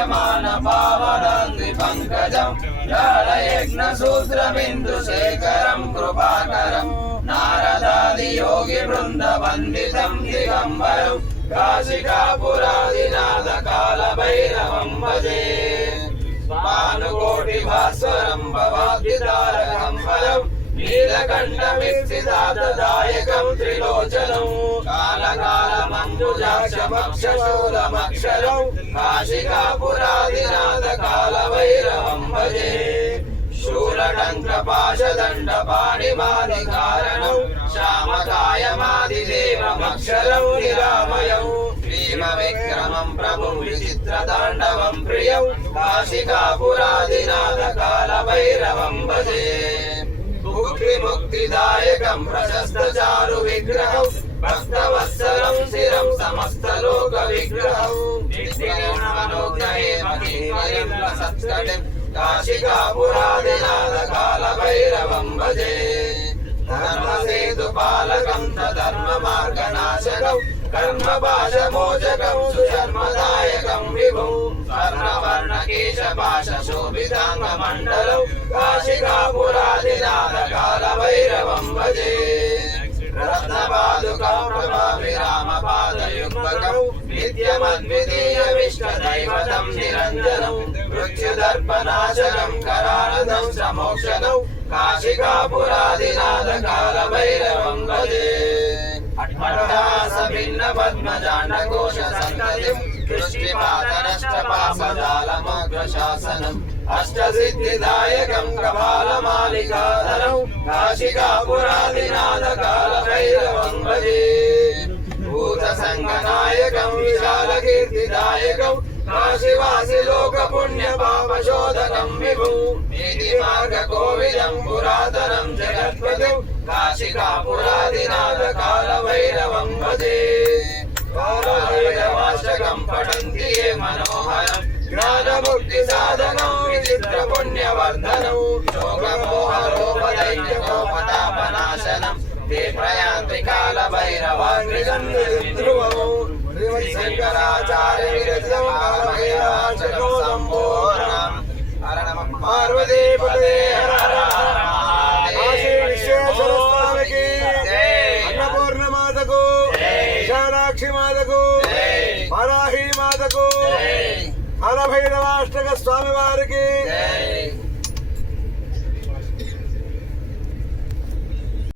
శోభ్యమాన పావనాంది పంకజం జాడయజ్ఞ సూత్రబిందు శేఖరం కృపాకరం నారదాది యోగి బృంద వందితం దిగంబరం కాశికాపురాదినాథ కాల భైరవం భజే భానుకోటి భాస్వరం భవాబ్దితారకం ఫలం నీలకంఠమిత్సిదాతదాయకం త్రిలోచనం కాలకాలమంబుజాక్షమక్షశూలమక్షరం కాశికాపురాదినాథ కాల భైరవం భజే శూలటంకపాశదండ పాణిమాదికారణం శ్యామకాయమాదిదేవమక్షరం నిరామయం భీమ విక్రమం ప్రభుం విచిత్రతాండవం ప్రియం కాశికాపురాదినాథ కాల భైరవం భజే ముక్తి ముక్తిదాయకం ప్రశస్త చారు విగ్రహం భక్తవత్సరం శిరం సమస్త లోక విగ్రహం సత్కటిం కాశికాపురాదినాథ కాల భైరవం భజే ధర్మసేతు పాలకం ధర్మ మార్గనాశకం కర్మ పాశమోచకం సుధర్మదాయకం విభుం స్వర్ణవర్ణ కేశపాశ శోభితాంగ మండలం కాశికాపురాదినాథ కాల భైరవం భజే రత్నపాదుకం ప్రభావిరామ పాదయుగ్మకం నిత్యమద్వితీయమిష్ట దైవతం నిరంజనం మృత్యుదర్పనాశనం కరాళదం సమోక్షణం కాశికాపురాదినాథ కాల భైరవం భజే అట్టాస భిన్న పద్మజాండకోశ సంతతిం దృష్టిపాతనష్టపాపజాలమగ్రశాసనం అష్టసిద్ధిదాయకం కపాలమాలికాధరం కాశికాపురాదినాథ కాల భైరవం భజే భూత సంగనాయకం విశాలకీర్తిదాయకం కాశీవాసి లోక పుణ్య పాపశోధకం విభుం నీతి మార్గ కోవిదం పురాతనం జగత్పతిం కాశికాపురాదినాథ కాల భైరవం భజే కాలభైరవాష్టకం పఠంతి ఏ మనోహరం జ్ఞానముక్తి సాధనం విచిత్ర పుణ్యవర్ధనం శోకమోహరోపదైత్యకోపతాపనాశనం ते प्रयान्ति काल भैरवाग्निजं ध्रुवम् श्रीशङ्कराचार्य विरचितं कालभैरवार्चकं सम्पूर्णम् हर नमः पार्वती पते हर हर काशी विश्वेश्वर स्वामी की अन्नपूर्ण माता को विशालाक्षी माता को वाराही माता को हर भैरवाष्टक स्वामी वार की